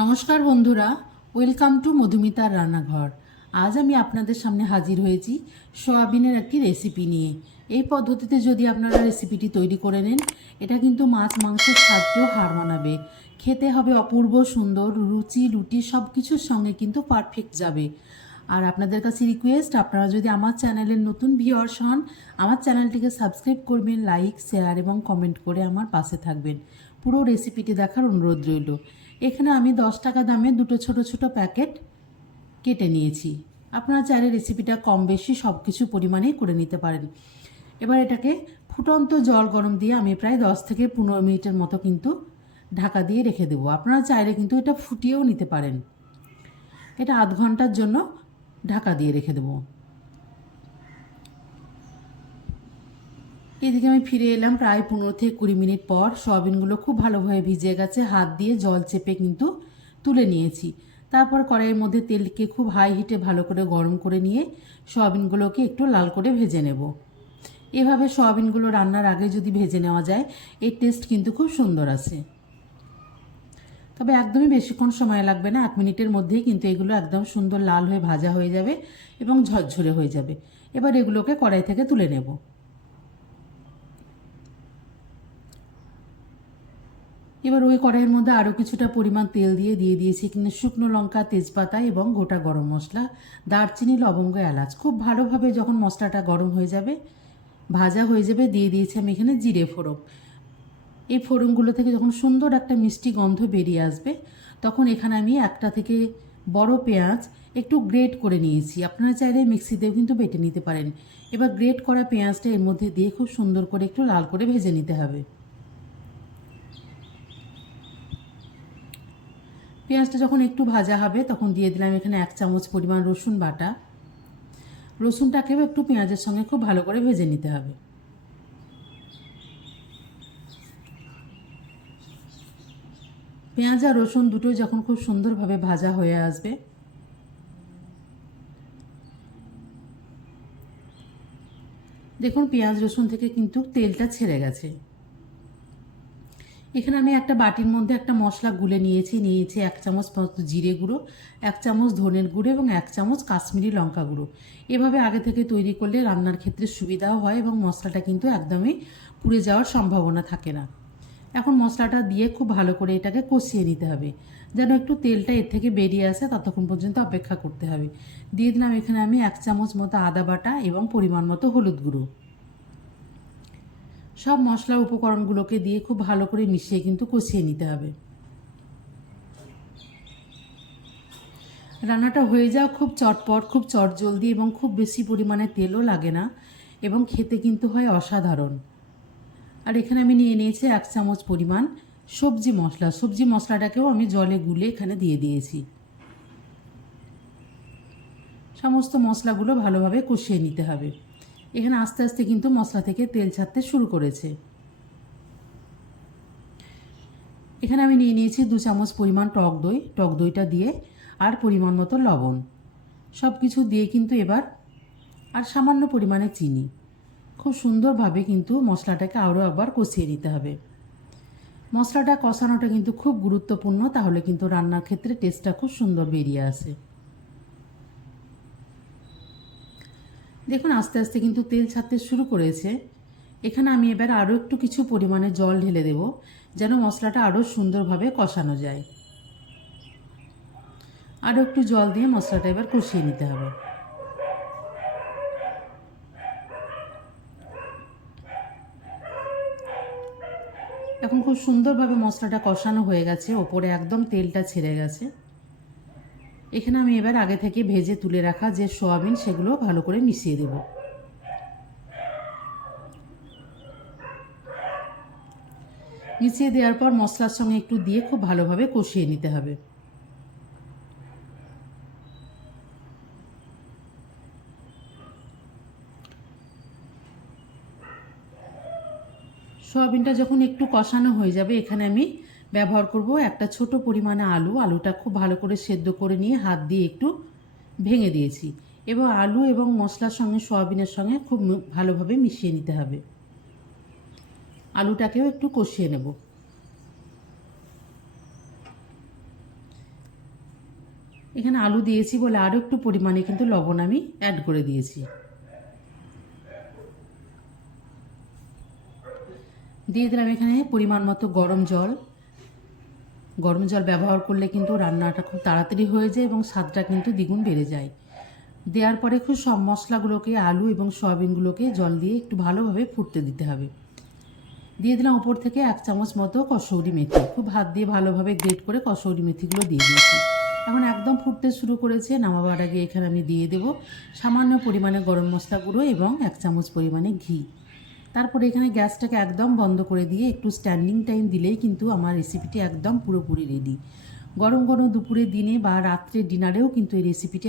নমস্কার বন্ধুরা, welcome to মধুমিতার রান্নাঘর। আজ আমি আপনাদের সামনে হাজির হয়েছি সোয়াবিনের একটি রেসিপি নিয়ে। এই পদ্ধতিতে যদি আপনারা রেসিপিটি তৈরি করে নেন, এটা কিন্তু মাছ মাংসের স্বাদকেও হার মানাবে। খেতে হবে অপূর্ব সুন্দর, রুচি, রুটি সব কিছুর সঙ্গে কিন্তু পারফেক্ট যাবে। আর আপনাদের কাছে রিকোয়েস্ট আপনারা যদি আমার চ্যানেলের নতুন ভিউয়ার্স হন, আমার চ্যানেলটিকে সাবস্ক্রাইব করবেন লাইক শেয়ার এবং কমেন্ট করে আমার পাশে থাকবেন। পুরো রেসিপিটি দেখার অনুরোধ রইল। এখানে আমি দশ টাকা দামে দুটো ছোট ছোট প্যাকেট কেটে নিয়েছি। আপনারা চাইলে রেসিপিটা কম বেশি সব কিছু পরিমাণেই করে নিতে পারেন। এবার এটাকে ফুটন্ত জল গরম দিয়ে আমি প্রায় দশ থেকে পনেরো মিনিটের মতো কিন্তু ঢাকা দিয়ে রেখে দেবো। আপনারা চাইলে কিন্তু এটা ফুটিয়েও নিতে পারেন। এটা আধ ঘণ্টার জন্য ঢাকা দিয়ে রেখে দেবো। এদিকে আমি ফিরে এলাম প্রায় পনেরো থেকে কুড়ি মিনিট পর। সয়াবিনগুলো খুব ভালোভাবে ভিজে গেছে, হাত দিয়ে জল চেপে কিন্তু তুলে নিয়েছি। তারপর কড়াইয়ের মধ্যে তেলকে খুব হাই হিটে ভালো করে গরম করে নিয়ে সয়াবিনগুলোকে একটু লাল করে ভেজে নেব। এভাবে সয়াবিনগুলো রান্নার আগে যদি ভেজে নেওয়া যায়, এর টেস্ট কিন্তু খুব সুন্দর আছে। তবে একদমই বেশিক্ষণ সময় লাগবে না, এক মিনিটের মধ্যেই কিন্তু এগুলো একদম সুন্দর লাল হয়ে ভাজা হয়ে যাবে এবং ঝরঝরে হয়ে যাবে। এবার এগুলোকে কড়াই থেকে তুলে নেব। এবার ওই কড়াইয়ের মধ্যে আরও কিছুটা পরিমাণ তেল দিয়ে দিয়ে দিয়েছি কিন্তু শুকনো লঙ্কা, তেজপাতা এবং গোটা গরম মশলা, দারচিনি, লবঙ্গ, এলাচ। খুব ভালোভাবে যখন মশলাটা গরম হয়ে যাবে, ভাজা হয়ে যাবে, দিয়ে দিয়েছি আমি এখানে জিরে ফোড়ন। এই ফোড়নগুলো থেকে যখন সুন্দর একটা মিষ্টি গন্ধ বেরিয়ে আসবে, তখন এখানে আমি একটা থেকে বড় পেঁয়াজ একটু গ্রেট করে নিয়েছি। আপনারা চাইলে মিক্সিতেও কিন্তু বেটে নিতে পারেন। এবার গ্রেট করা পেঁয়াজটা এর মধ্যে দিয়ে খুব সুন্দর করে একটু লাল করে ভেজে নিতে হবে। পেঁয়াজটা যখন একটু ভাজা হবে, তখন দিয়ে দিলাম এখানে এক চামচ পরিমাণ রসুন বাটা। রসুনটাকেও একটু পেঁয়াজের সঙ্গে খুব ভালো করে ভেজে নিতে হবে। পেঁয়াজ আর রসুন দুটোই যখন খুব সুন্দরভাবে ভাজা হয়ে আসবে, দেখুন পেঁয়াজ রসুন থেকে কিন্তু তেলটা ছেড়ে গেছে। এখানে আমি একটা বাটির মধ্যে একটা মশলা গুলে নিয়েছি নিয়েছি এক চামচ জিরে গুঁড়ো, এক চামচ ধনের গুঁড়ো এবং এক চামচ কাশ্মীরি লঙ্কা গুঁড়ো। এভাবে আগে থেকে তৈরি করলে রান্নার ক্ষেত্রে সুবিধাও হয় এবং মশলাটা কিন্তু একদমই পুড়ে যাওয়ার সম্ভাবনা থাকে না। এখন মশলাটা দিয়ে খুব ভালো করে এটাকে কষিয়ে নিতে হবে। যেন একটু তেলটা এর থেকে বেরিয়ে আসে, ততক্ষণ পর্যন্ত অপেক্ষা করতে হবে। দিয়ে দিলাম এখানে আমি এক চামচ মতো আদা বাটা এবং পরিমাণ মতো হলুদ গুঁড়ো। সব মশলা উপকরণগুলোকে দিয়ে খুব ভালো করে মিশিয়ে কিন্তু কষিয়ে নিতে হবে। রান্নাটা হয়ে যাওয়া খুব চটপট, খুব চটজলদি এবং খুব বেশি পরিমাণে তেলও লাগে না এবং খেতে কিন্তু হয় অসাধারণ। আর এখানে আমি নিয়ে নিয়েছি এক চামচ পরিমাণ সবজি মশলা। সবজি মশলাটাকেও আমি জলে গুলে এখানে দিয়ে দিয়েছি। সমস্ত মশলাগুলো ভালোভাবে কষিয়ে নিতে হবে। এখানে আস্তে আস্তে কিন্তু মশলা থেকে তেল ছাড়তে শুরু করেছে। এখানে আমি নিয়ে নিয়েছি দু চামচ পরিমাণ টক দই। টক দইটা দিয়ে আর পরিমাণ মতো লবণ। সব কিছু দিয়ে কিন্তু এবার আর সামান্য পরিমাণে চিনি। খুব সুন্দরভাবে কিন্তু মশলাটাকে আরও একবার কষিয়ে নিতে হবে। মশলাটা কষানোটা কিন্তু খুব গুরুত্বপূর্ণ, তাহলে কিন্তু রান্নার ক্ষেত্রে টেস্টটা খুব সুন্দর বেরিয়ে আসে। দেখুন, আস্তে আস্তে কিন্তু তেল ছাড়তে শুরু করেছে। এখানে আমি এবার আরও একটু কিছু পরিমাণে জল ঢেলে দেব, যেন মশলাটা আরও সুন্দরভাবে কষানো যায়। আরও একটু জল দিয়ে মশলাটা এবার কষিয়ে নিতে হবে। এখন খুব সুন্দরভাবে মশলাটা কষানো হয়ে গেছে, ওপরে একদম তেলটা ছেড়ে গেছে। এখানে আমি এবার আগে থেকে ভেজে তুলে রাখা যে সোয়াবিন, সেগুলো ভালো করে মিশিয়ে দেব। মিশিয়ে দেওয়ার পর মশলার সঙ্গে একটু দিয়ে খুব ভালোভাবে কষিয়ে নিতে হবে। সোয়াবিনটা যখন একটু কষানো হয়ে যাবে, এখানে আমি ব্যবহার করব একটা ছোট পরিমাণে আলু। আলুটা খুব ভালো করে সেদ্ধ করে নিয়ে হাত দিয়ে একটু ভেঙে দিয়েছি। এবং আলু এবং মশলার সঙ্গে সয়াবিনের সঙ্গে খুব ভালোভাবে মিশিয়ে নিতে হবে। আলুটাকেও একটু কষিয়ে নেব। এখানে আলু দিয়েছি বলে আরও একটু পরিমাণে কিন্তু লবণ আমি অ্যাড করে দিয়েছি। দিয়ে দিলাম এখানে পরিমাণ মতো গরম জল। গরম জল ব্যবহার করলে কিন্তু রান্নাটা খুব তাড়াতাড়ি হয়ে যায় এবং স্বাদটা কিন্তু দ্বিগুণ বেড়ে যায়। দেওয়ার পরে খুব সব মশলাগুলোকে, আলু এবং সয়াবিনগুলোকে জল দিয়ে একটু ভালোভাবে ফুটতে দিতে হবে। দিয়ে দিলাম উপর থেকে এক চামচ মতো কসৌরি মেথি। খুব হাত দিয়ে ভালোভাবে গ্রেট করে কসৌরি মেথিগুলো দিয়ে দিয়েছি। এখন একদম ফুটতে শুরু করেছে, নামাবার আগে এখানে আমি দিয়ে দেবো সামান্য পরিমাণে গরম মশলা গুঁড়ো এবং এক চামচ পরিমাণে ঘি। তারপরে এখানে গ্যাসটাকে একদম বন্ধ করে দিয়ে একটু স্ট্যান্ডিং টাইম দিলেই কিন্তু আমার রেসিপিটি একদম পুরোপুরি রেডি গরম গরম দুপুরে দিনে বা রাত্রে ডিনারেও কিন্তু এই রেসিপিটি